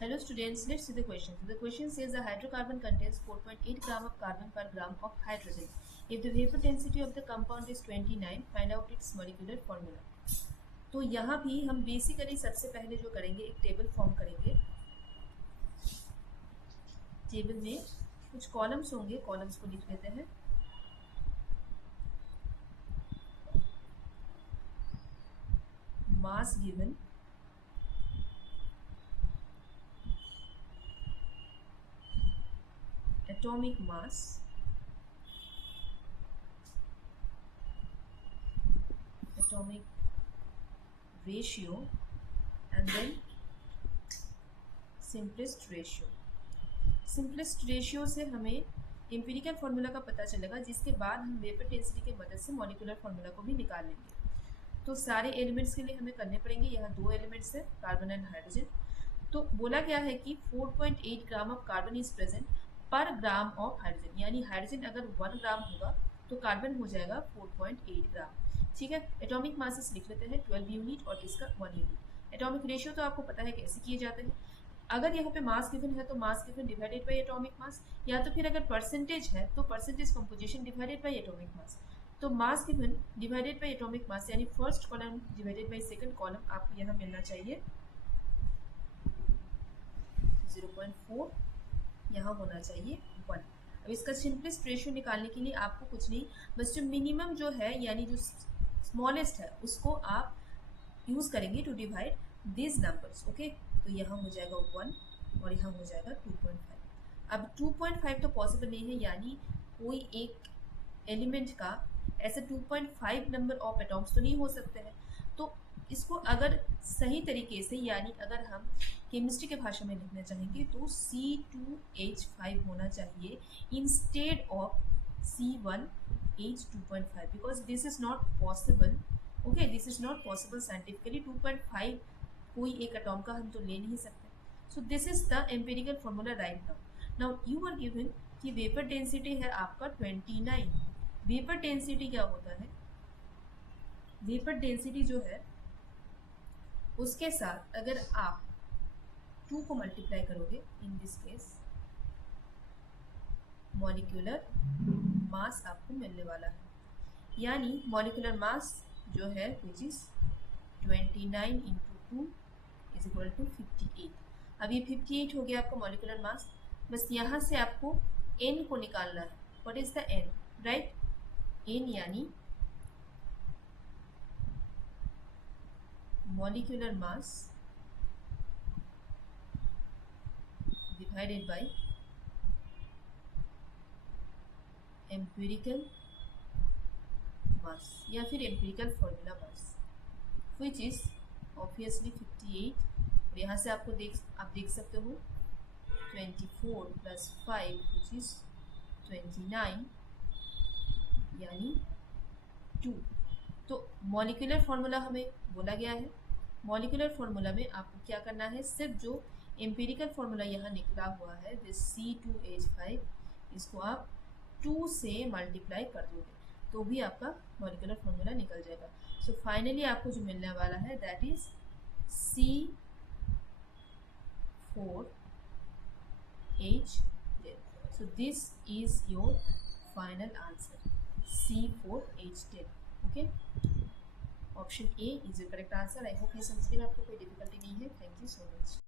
Hello students, let's see the question. So the question says the hydrocarbon contains 4.8 gram of carbon per gram of hydrogen. If the vapor density of the compound is 29, find out its molecular formula. तो यहाँ भी हम basically सबसे पहले जो करेंगे एक table form करेंगे. टेबल में कुछ कॉलम्स होंगे, कॉलम्स को लिख लेते हैं. Mass given, atomic mass, atomic ratio, and then simplest ratio. Simplest ratio से हमें एम्पिरिकल फार्मूला का पता चलेगा, जिसके बाद हम वेपर डेंसिटी की मदद से मॉलिक्यूलर फार्मूला को भी निकाल लेंगे. तो सारे एलिमेंट्स के लिए हमें करने पड़ेंगे. यहाँ दो एलिमेंट्स है, कार्बन एंड हाइड्रोजन. तो बोला गया है कि 4.8 gram of carbon is present पर ग्राम ऑफ हाइड्रोजन, यानी हाइड्रोजन अगर 1 ग्राम होगा तो कार्बन हो जाएगा 4.8 ग्राम. ठीक है. एटॉमिक मासेस लिख लेते हैं 12 यूनिट और इसका 1 यूनिट. एटॉमिक रेशियो तो आपको पता है कैसे किए जाते हैं. अगर यहाँ पे मास गिवन है तो mass given divided by atomic mass, या तो फिर अगर परसेंटेज है तो percentage composition divided by atomic mass. तो mass given divided by atomic mass यानी first column divided by second column आपको यहाँ मिलना चाहिए 0.4, यहाँ होना चाहिए 1. अब इसका सिंपलेस्ट रेशियो निकालने के लिए आपको कुछ नहीं, बस जो मिनिमम जो है यानी जो स्मॉलेस्ट है उसको आप यूज़ करेंगे to divide this numbers. Okay. तो यहाँ हो जाएगा 1 और यहाँ हो जाएगा 2.5. अब 2.5 तो पॉसिबल नहीं है, यानी कोई एक एलिमेंट का ऐसे 2.5 नंबर ऑफ एटॉम्स तो नहीं हो सकते हैं. तो इसको अगर सही तरीके से, यानी अगर हम केमिस्ट्री के भाषा में लिखना चाहेंगे तो C2H5 होना चाहिए instead of C1H2.5, because this is not possible. Okay, this is not possible scientifically. 2.5 कोई एक एटॉम का हम तो ले नहीं सकते. So this is the empirical formula right now. Now you are given कि वेपर डेंसिटी है आपका 29. वेपर डेंसिटी क्या होता है? वेपर डेंसिटी जो है उसके साथ अगर आप 2 को मल्टीप्लाई करोगे, in this case molecular mass आपको मिलने वाला है. यानी मॉलिक्यूलर मास जो है which is 29 into 2 is equal to 58. अब ये 58 हो गया आपका मॉलिक्यूलर मास. बस यहाँ से आपको n को निकालना है. What is the n? Right, n यानी molecular mass divided by empirical mass या फिर empirical formula mass, which is obviously 58. और यहाँ से आप देख सकते हो 24 plus 5 which is 29 यानी 2. तो मॉलिक्यूलर फार्मूला हमें बोला गया है. मॉलिक्यूलर फार्मूला में आपको क्या करना है, सिर्फ जो एम्पिरिकल फार्मूला यहाँ निकला हुआ है दिस C2H5, इसको आप 2 से मल्टीप्लाई कर दोगे तो भी आपका मॉलिक्यूलर फार्मूला निकल जाएगा. सो फाइनली आपको जो मिलने वाला है that is C4H10. So this is your final answer, C4H10. Okay, option A is the correct answer. I hope ये समझने में आपको कोई डिफिकल्टी नहीं है. Thank you so much.